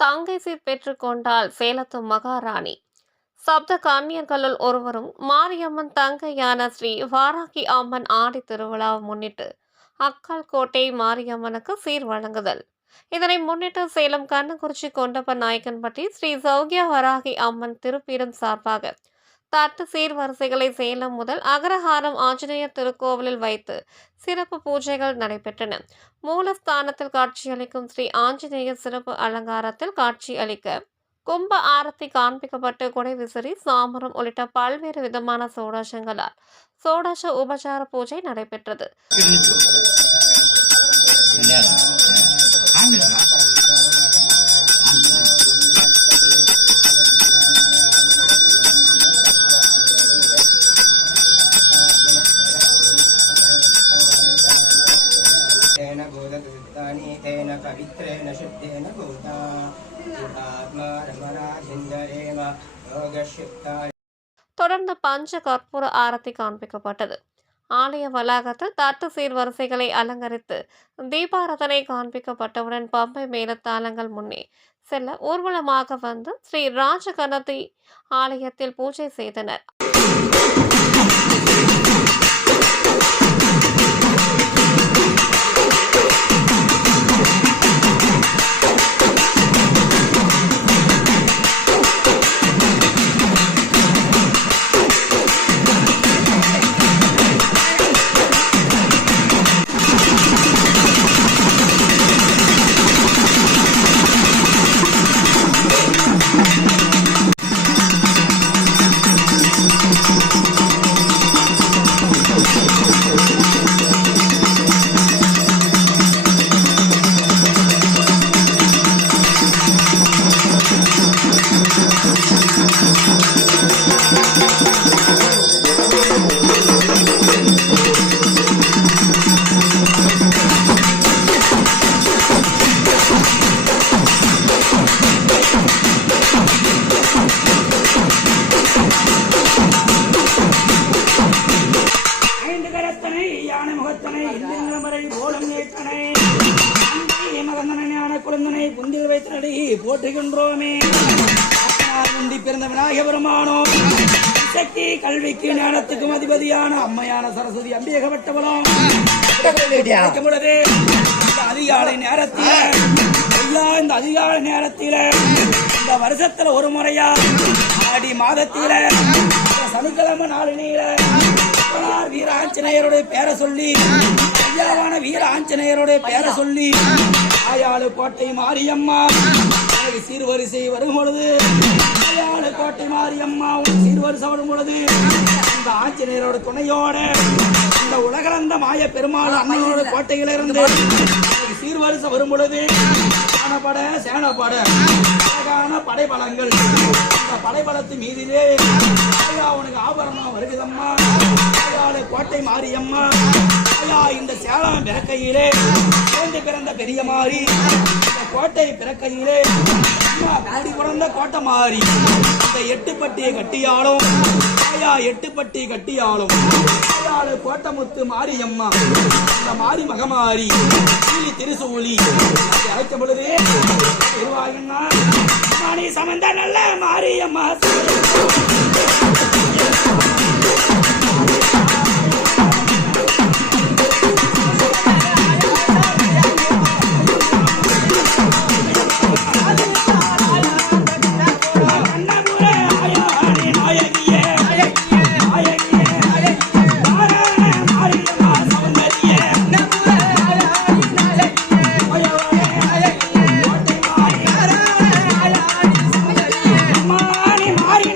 தங்கை சீர் பெற்றுக்கொண்டாள் சேலத்து மகாராணி. சப்த கன்னியர்களுள் ஒருவரும் மாரியம்மன் தங்கையான ஸ்ரீ வாராகி அம்மன் ஆடி திருவிழாவை முன்னிட்டு அக்கால் கோட்டை மாரியம்மனுக்கு சீர் வழங்குதல். இதனை முன்னிட்டு சேலம் கண்ணங்குறிச்சி கொண்டப்ப நாயக்கன்பட்டி ஸ்ரீ சௌக்கிய வராகி அம்மன் திருப்பீடம் சார்பாக தட்டு சீர்வரிசைகளை சேலம் முதல் அகரஹாரம் ஆஞ்சநேயர் திருக்கோவிலில் வைத்து சிறப்பு பூஜைகள் நடைபெற்றன. மூலஸ்தானத்தில் காட்சியளிக்கும் ஸ்ரீ ஆஞ்சநேயர் சிறப்பு அலங்காரத்தில் காட்சி அளிக்க கும்ப ஆரத்தி காண்பிக்கப்பட்டு குடை விசிறி சாமரம் உள்ளிட்ட பல்வேறு விதமான சோடாசங்களால் சோடாச உபசார பூஜை நடைபெற்றது. पवित्रेण शुद्धेन भूता தொடர்ந்து பஞ்ச கற்பூர ஆரத்தி காண்பிக்கப்பட்டது. ஆலய வளாகத்தில் தட்டு சீர்வரிசைகளை அலங்கரித்து தீபாரதனை காண்பிக்கப்பட்டவுடன் பம்பை மேலத்தாளங்கள் முன்னே செல்ல ஊர்வலமாக வந்து ஸ்ரீ ராஜகணபதி ஆலயத்தில் பூஜை செய்தனர். புந்தில் வைத்தனடி போற்றுகின்றோமே. முந்தி பிறந்த விநாயக பெருமானோ சக்தி கல்விக்கு ஞானத்துக்கும் அதிபதியான அம்மையான சரஸ்வதி அம்பியகப்பட்டவளும் அதிகாலை நேரத்தில் இந்த அதிகாலை நேரத்தில் இந்த வருஷத்துல ஒரு முறையா ஆடி மாதத்தில சனிக்கிழமை நாளினில வீர ஆஞ்சநேயருடைய பேரை சொல்லி ஐயாவான வீர ஆஞ்சநேயருடைய பேரை சொல்லி ஆயாளு கோட்டை மாரியம்மா சீர்வரிசை வரும் பொழுது ஆயாளு கோட்டை மாரியம்மா சீர்வரிசை வரும் பொழுது இந்த ஆஞ்சநேயரோட துணையோட இந்த உலகளந்த மாய பெருமாள் அன்னையோட கோட்டையிலிருந்து சீர்வரிசை வரும் பொழுது சேனப்பட சேனப்பட அழகான படைபலங்கள் இந்த படைபலத்து மீதிலே உனக்கு ஆபரணம் வருகிறம்மா கோட்டை மாரியம்மா இந்த சேலம் பிறக்கையிலே குழந்தை பிறந்த பெரிய மாறி இந்த கோட்டை பிறக்கையிலே பாடி பிறந்த கோட்டை மாறி இந்த எட்டுப்பட்டியை கட்டியாலும் எட்டுப்பட்டி கட்டியாலும் கோட்டமுத்து மாரியம்மா இந்த மாரி மகமாரி திருசூலி அழைத்த பொழுது சமந்த நல்ல மாரியம்மா மாறி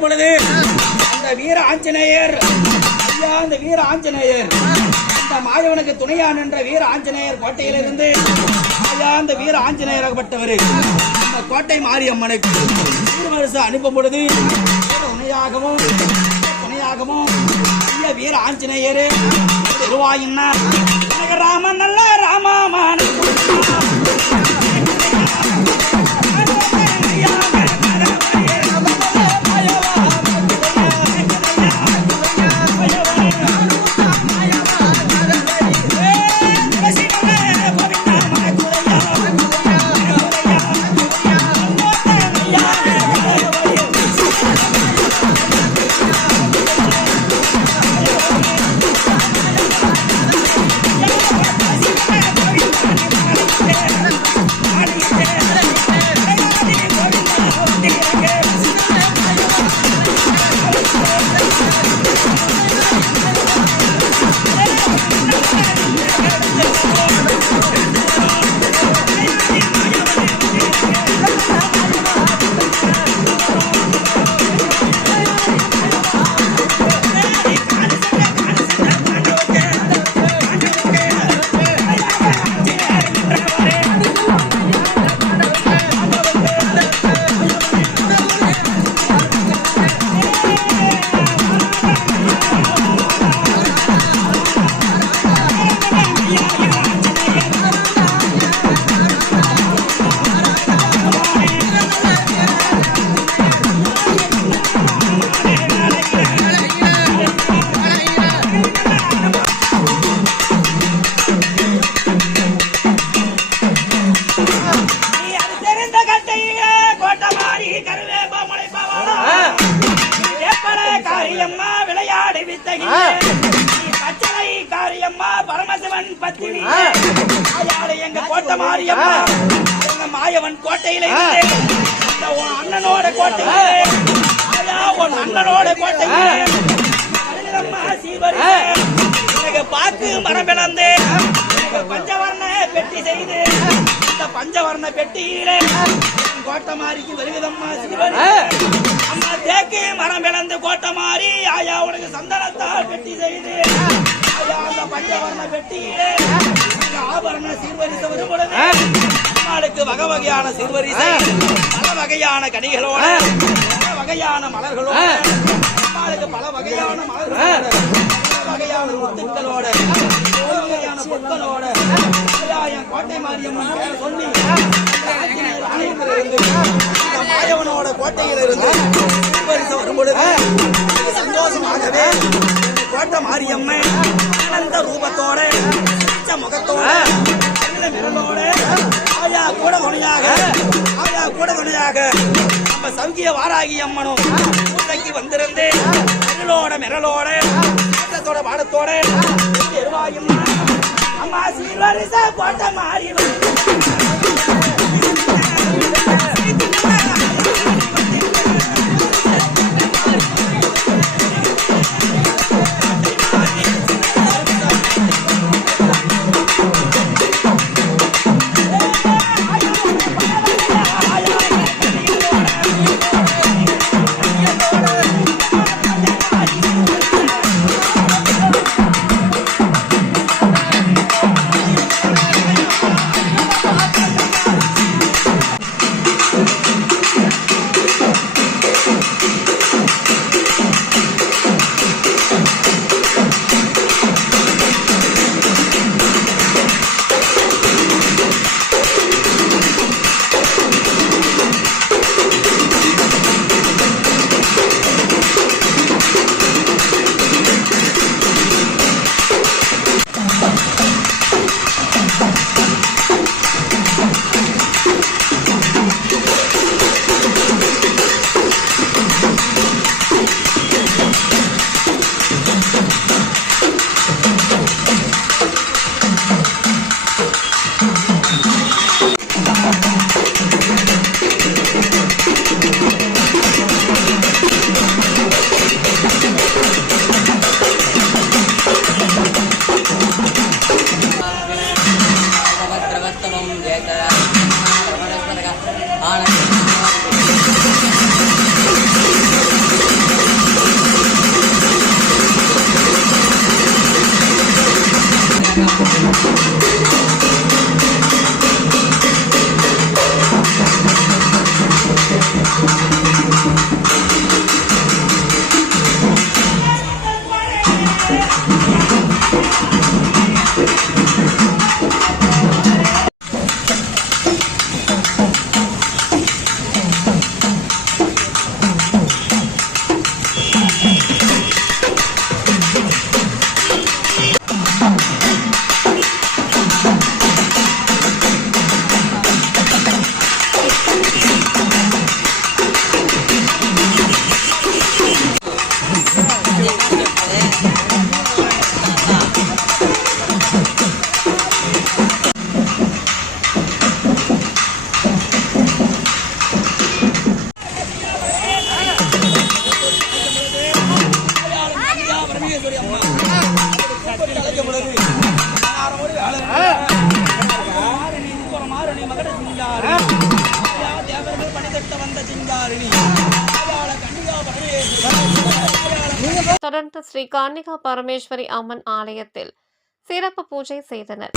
பார்த்த பொழுது அந்த வீர ஆஞ்சநேயர் ஐயா, அந்த வீர ஆஞ்சநேயர் அந்த மாயவனுக்கு துணையா நின்ற வீர ஆஞ்சநேயர் கோட்டையிலிருந்து ஐயா, அந்த வீர ஆஞ்சநேயராகப்பட்டவர் அந்த கோட்டை மாரியம்மனுக்கு வருஷம் அனுப்பும் பொழுது துணையாகவும் ஐயா வீர ஆஞ்சநேயர் திருவாயின்னா ராமன் நல்ல ராமாமான பரமசிவன் பத்தினி எங்க கோட்டை மாரியம்மா எங்க மாயவன் கோட்டையில அண்ணனோட கோட்டையில அண்ணனோட கோட்டையில எனக்கு பார்த்து மரம் பிளந்து பஞ்சவர்ண பெட்டி செய்து இந்த பஞ்சவர்ண பெட்டியிலே கோட்டை மாறிக்கு வருகுதம்மா சிவன் அம்மா தேக்கு மரம் பிளந்து கோட்டை மாறி ஆயா உனக்கு சந்தனத்தால் பெட்டி செய்து அந்த பஞ்சவர்ண பெட்டியிலே ஆபரண சீர்வரிசை வரும் பொழுது அம்மாளுக்கு வகை வகையான சீர்வரிசை பல வகையான கனிகளோட பல வகையான மலர்களோட அம்மாளுக்கு பல வகையான மலர்களோட பல வகையான முத்துக்களோட பல வகையான பொருட்களோட என் கோட்டை மாரியம்மன் பேர் சொல்லி மாயவனோட கோட்டையிலிருந்து சீர்வரிசை வரும் பொழுது சந்தோஷமாகவே கோட்டை மாரியம்மன் ஆனந்த ரூபத்தோட முகத்தோட மிரலோட ஆயா கூட துணையாக நம்ம சௌக்கிய வாராகி அம்மனும் பூஜைக்கு வந்திருந்து மிரலோட ஆட்டத்தோட பாடத்தோட அம்மா சீர்வரிசை கோட்டை மாறி தொடர்ந்து ஸ்ரீ கன்னிகா பரமேஸ்வரி அம்மன் ஆலயத்தில் சிறப்பு பூஜை செய்தனர்.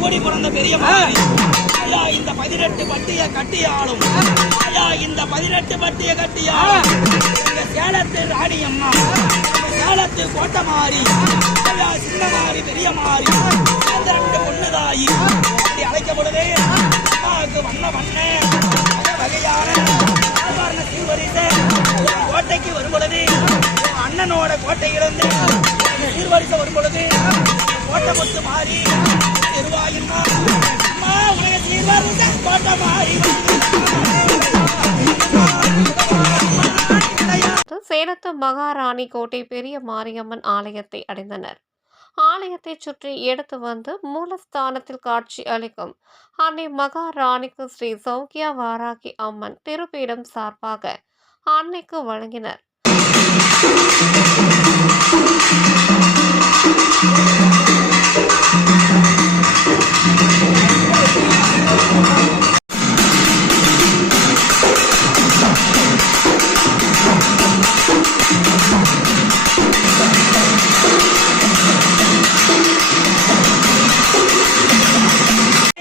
கூடி பிறந்த பெரிய இந்த 18 பட்டிய கட்டியாலும் இந்த 18 பட்டிய கட்டியாலும் சேலத்து ராணி அம்மா, சேலத்து கோட்டமாரி, சின்னமாரி, பெரியமாரி, ரெண்டு பொண்ணுதாயி அழைக்கப்படுது. அம்மாவுக்கு வண்ண வண்ண வகையான சீர்வரிசை கோட்டைக்கு வரும் பொழுது, அண்ணனோட கோட்டையிலிருந்து சீர்வரிசை வரும் பொழுது கோட்டை கொத்து மாறி திருவாயின்னா அம்மா உடைய சீர்வரிசை கோட்டை மாறி சேலத்து மகாராணி கோட்டை பெரிய மாரியம்மன் ஆலயத்தை அடைந்தனர். ஆலயத்தை சுற்றி எடுத்து வந்து மூலஸ்தானத்தில் காட்சி அளிக்கும் அன்னை மகாராணிக்கு ஸ்ரீ சௌக்கியா வாராகி அம்மன் திருப்பீடம் சார்பாக அன்னைக்கு வழங்கினர்.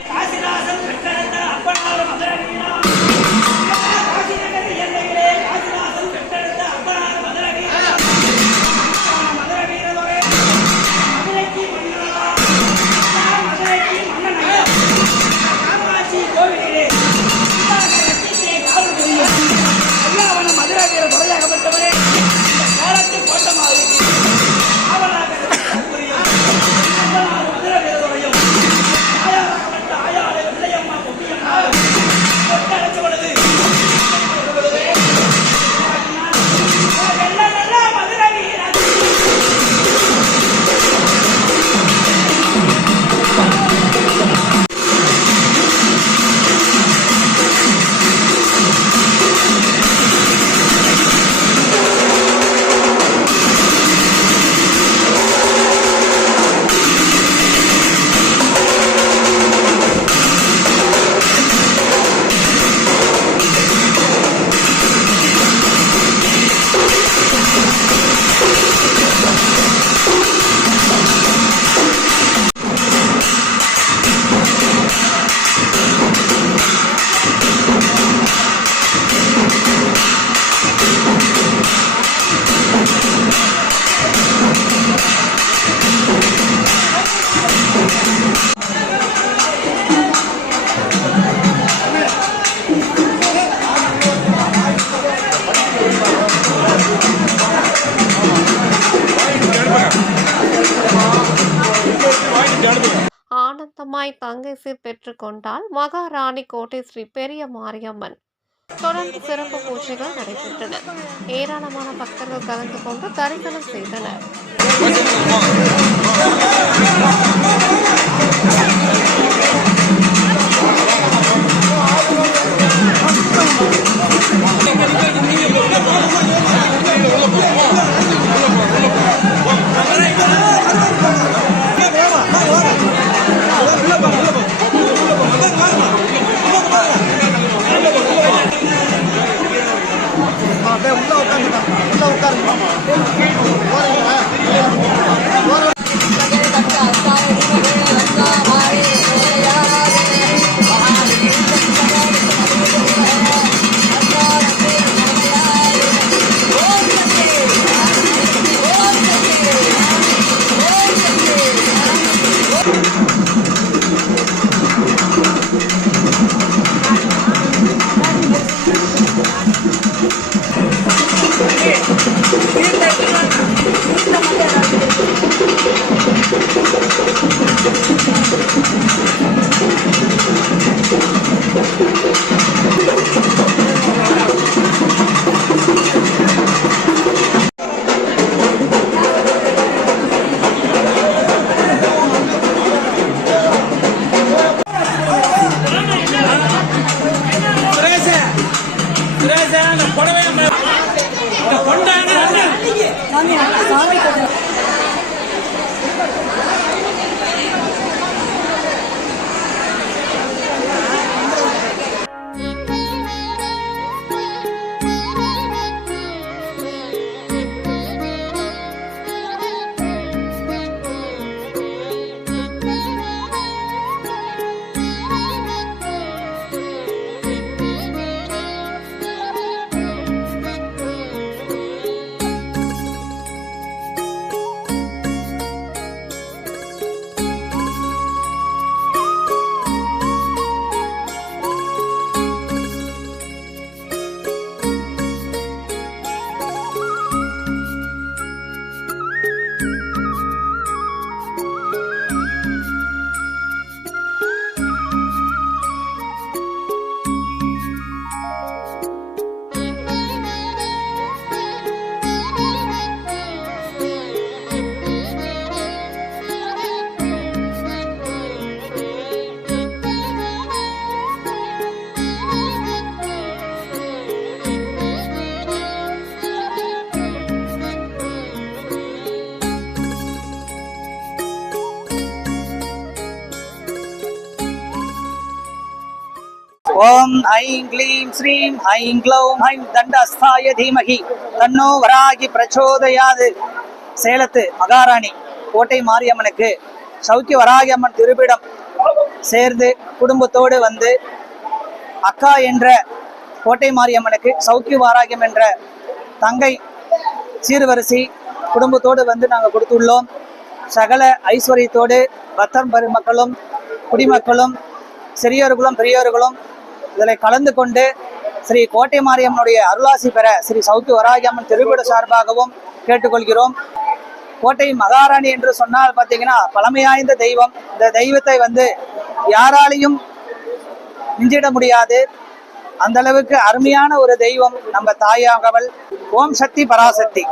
காசிநாதன் பெற்றெடுத்த அப்பனார் மதுரை வீரா. காசி நகர் எல்லையிலே காசிநாதன் பெற்றெடுத்த அப்பனார் மதுரை வீரா. மதுரை வீரதொரே மதுரைக்கு மன்னனா, மதுரைக்கு மன்னனா. காமாட்சி கோவிலிலே காவல் புரியும் எல்லாவன மதுரை வீர துறையாகப்பட்டவரே இந்த காலத்து கோட்டமாக இருக்கிறது. காவலாக புரியும் அப்பனார் மதுரை வீரதுறையும் ஆயாராகப்பட்ட ஆயாரை வெள்ளையம்மா பொம்மியம்மா கொட்டடைச்சு கொள்ளுது. நல்ல நல்ல மதுரை வீரன். ஆனந்தமாய் தங்கை சீர் பெற்றுக் கொண்டால் மகாராணி கோட்டை ஸ்ரீ பெரிய மாரியம்மன். தொடர்ந்து சிறப்பு பூஜைகள் நடைபெற்றன. ஏராளமான பக்தர்கள் கலந்து கொண்டு தரிசனம் செய்தனர். ஓம் ஐம் க்ளீம் ஸ்ரீம் ஐம் க்ளௌம் ஐம் தண்டஸ்தாய தீமகி தன்னோ வராகி பிரச்சோதயாது. சேலத்து மகாராணி கோட்டை மாரியம்மனுக்கு சௌக்கிய வராகி அம்மன் திருப்பிடம் சேர்ந்து குடும்பத்தோடு வந்து அக்கா என்ற கோட்டை மாரியம்மனுக்கு சௌக்கிய வாராகியம் என்ற தங்கை சீர்வரிசை குடும்பத்தோடு வந்து நாங்கள் கொடுத்துள்ளோம். சகல ஐஸ்வர்யத்தோடு பக்தர் பெருமக்களும் குடிமக்களும் சிறியோர்களும் பெரியோர்களும் இதில் கலந்து கொண்டு ஸ்ரீ கோட்டை மாரியம்மனுடைய அருளாசி பெற ஸ்ரீ சௌக்கிய வராகி அம்மன் திருவிட சார்பாகவும் கேட்டுக்கொள்கிறோம். கோட்டை மகாராணி என்று சொன்னால் பார்த்தீங்கன்னா பழமையாய்ந்த தெய்வம். இந்த தெய்வத்தை வந்து யாராலையும் மிஞ்சிட முடியாது. அந்த அளவுக்கு அருமையான ஒரு தெய்வம் நம்ம தாயாகவள். ஓம் சக்தி பராசக்தி.